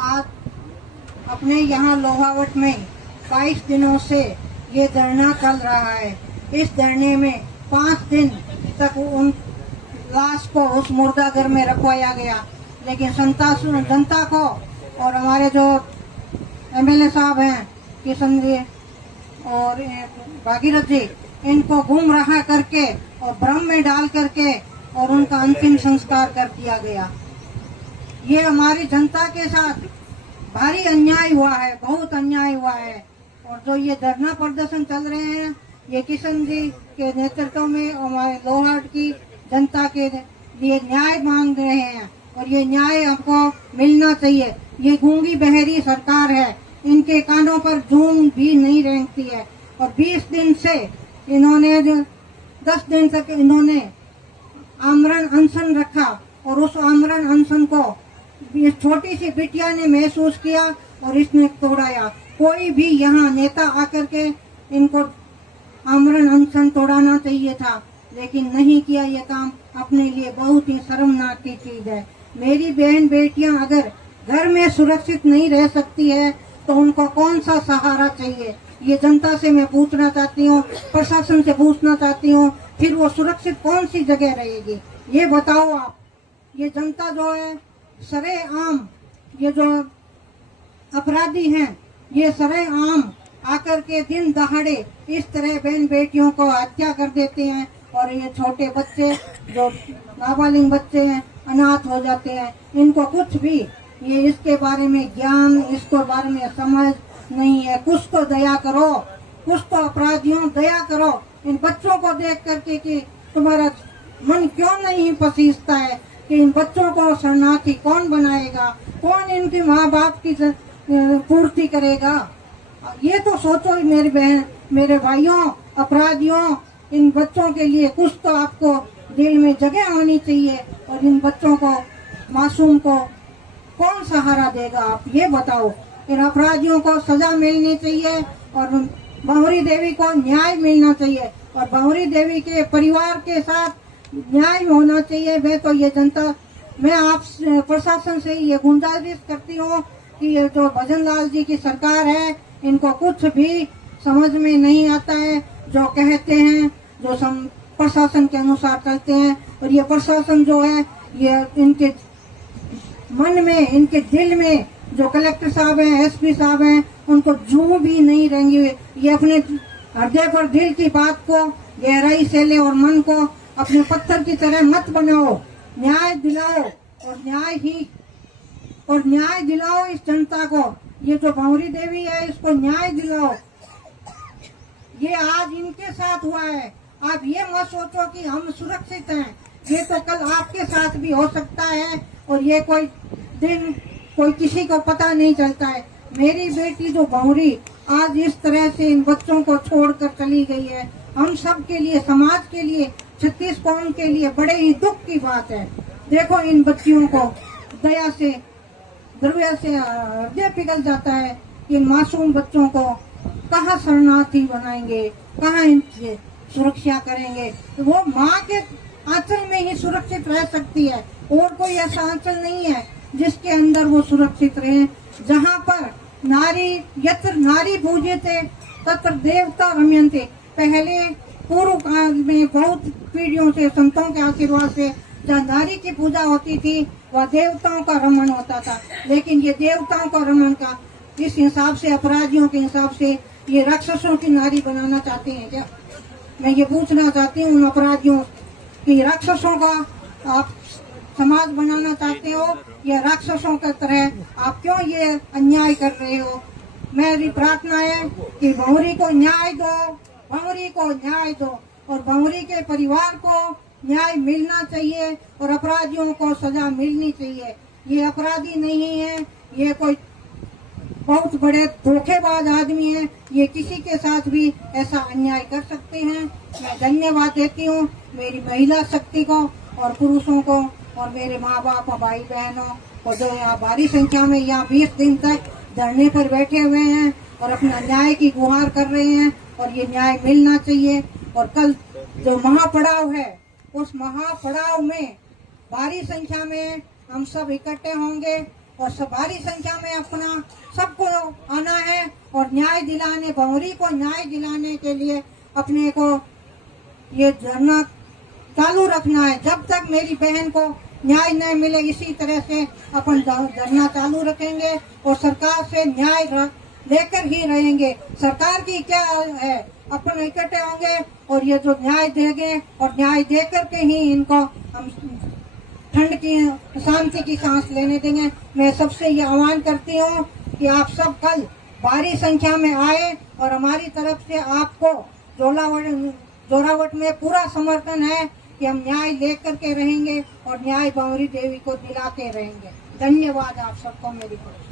आज अपने यहाँ लोहावट में 22 दिनों से ये धरना चल रहा है। इस धरने में 5 दिन तक उन लाश को उस मुर्दाघर में रखवाया गया, लेकिन जनता को और हमारे जो एमएलए साहब हैं किशन जी और भागीरथ जी, इनको गुमराह करके और भ्रम में डाल करके और उनका अंतिम संस्कार कर दिया गया। ये हमारी जनता के साथ भारी अन्याय हुआ है, बहुत अन्याय हुआ है। और जो ये धरना प्रदर्शन चल रहे हैं, ये किशन जी के नेतृत्व में हमारे लोहाट की जनता के लिए न्याय मांग रहे हैं और ये न्याय हमको मिलना चाहिए। ये गूंगी बहरी सरकार है, इनके कानों पर जूं भी नहीं रेंगती है। और 20 दिन से इन्होंने 10 दिन तक इन्होंने आमरण अनशन रखा और उस आमरण अनशन को इस छोटी सी बिटिया ने महसूस किया और इसने तोड़ाया। कोई भी यहाँ नेता आकर के इनको आमरण अनशन तोड़ाना चाहिए था, लेकिन नहीं किया ये काम। अपने लिए बहुत ही शर्मनाक की चीज है। मेरी बहन बेटियां अगर घर में सुरक्षित नहीं रह सकती है तो उनको कौन सा सहारा चाहिए? ये जनता से मैं पूछना चाहती हूँ, प्रशासन से पूछना चाहती हूँ, फिर वो सुरक्षित कौन सी जगह रहेगी? ये बताओ आप। ये जनता जो है सरेआम, ये जो अपराधी हैं, ये सरेआम आकर के दिन दहाड़े इस तरह बहन बेटियों को हत्या कर देते हैं। और ये छोटे बच्चे जो नाबालिग बच्चे हैं, अनाथ हो जाते हैं। इनको कुछ भी ये इसके बारे में ज्ञान, इसके बारे में समझ नहीं है। कुछ तो दया करो, कुछ तो अपराधियों दया करो। इन बच्चों को देख करके कि तुम्हारा मन क्यों नहीं पसीजता है कि इन बच्चों को शरणार्थी कौन बनाएगा, कौन इनके माँ बाप की पूर्ति करेगा? ये तो सोचो मेरी बहन, मेरे भाइयों, अपराधियों, इन बच्चों के लिए कुछ तो आपको दिल में जगह होनी चाहिए। और इन बच्चों को, मासूम को कौन सहारा देगा? आप ये बताओ। इन अपराधियों को सजा मिलनी चाहिए और बहुरी देवी को न्याय मिलना चाहिए और बहुरी देवी के परिवार के साथ न्याय होना चाहिए। मैं आप प्रशासन से ये गुजारिश करती हूँ कि ये जो भजन लाल जी की सरकार है, इनको कुछ भी समझ में नहीं आता है। जो कहते हैं, जो प्रशासन के अनुसार चलते हैं। और ये प्रशासन जो है, ये इनके मन में, इनके दिल में जो कलेक्टर साहब हैं, एसपी साहब हैं, उनको जूं भी नहीं रहेंगे। ये अपने हृदय पर दिल की बात को गहराई से ले और मन को अपने पत्थर की तरह मत बनाओ। न्याय दिलाओ और न्याय दिलाओ इस जनता को। ये जो भंवरी देवी है, इसको न्याय दिलाओ। ये आज इनके साथ हुआ है। आप ये मत सोचो कि हम सुरक्षित हैं। ये तो कल आपके साथ भी हो सकता है और ये कोई दिन कोई किसी को पता नहीं चलता है। मेरी बेटी जो भंवरी आज इस तरह से इन बच्चों को छोड़कर चली गई है, हम सब के लिए, समाज के लिए, 36 कौम के लिए बड़े ही दुख की बात है। देखो इन बच्चियों को दया से, द्रव्य से हृदय पिघल जाता है। इन मासूम बच्चों को कहाँ शरणार्थी बनाएंगे, कहाँ इनकी सुरक्षा करेंगे? वो माँ के आंचल में ही सुरक्षित रह सकती है और कोई ऐसा आंचल नहीं है जिसके अंदर वो सुरक्षित रहे। जहाँ पर यत्र नारी पूज्यते तत्र देवता रम्यन्ते। पहले पूर्व काल में बहुत पीढ़ियों से संतों के आशीर्वाद से जहाँ नारी की पूजा होती थी, वह देवताओं का रमण होता था। लेकिन ये देवताओं का रमण का इस हिसाब से, अपराधियों के हिसाब से, ये राक्षसों की नारी बनाना चाहते हैं क्या? मैं ये पूछना चाहती हूँ उन अपराधियों कि राक्षसों का आप समाज बनाना चाहते हो या राक्षसों की तरह आप क्यों ये अन्याय कर रहे हो? मेरी प्रार्थना है कि भंवरी को न्याय दो, भंवरी को न्याय दो और भंवरी के परिवार को न्याय मिलना चाहिए और अपराधियों को सजा मिलनी चाहिए। ये अपराधी नहीं है, ये कोई बहुत बड़े धोखेबाज आदमी है। ये किसी के साथ भी ऐसा अन्याय कर सकते हैं। मैं धन्यवाद देती हूँ मेरी महिला शक्ति को और पुरुषों को और मेरे माँ बाप और भाई बहनों को जो यहाँ भारी संख्या में यहाँ 20 दिन तक धरने पर बैठे हुए हैं और अपना न्याय की गुहार कर रहे हैं। और ये न्याय मिलना चाहिए। और कल जो महापड़ाव है, उस महापड़ाव में भारी संख्या में हम सब इकट्ठे होंगे और सब भारी संख्या में अपना सबको आना है और न्याय दिलाने, भंवरी को न्याय दिलाने के लिए अपने को ये धरना चालू रखना है। जब तक मेरी बहन को न्याय न मिले इसी तरह से अपन धरना चालू रखेंगे और सरकार से न्याय लेकर ही रहेंगे। सरकार की क्या है, अपन इकट्ठे होंगे और ये जो न्याय देंगे और न्याय दे करके ही इनको हम ठंड की शांति की सांस लेने देंगे। मैं सबसे ये आह्वान करती हूँ कि आप सब कल भारी संख्या में आए और हमारी तरफ से आपको जोरावट में पूरा समर्थन है कि हम न्याय लेकर के रहेंगे और न्याय भंवरी देवी को दिलाते रहेंगे। धन्यवाद आप सबको मेरी तरफ से।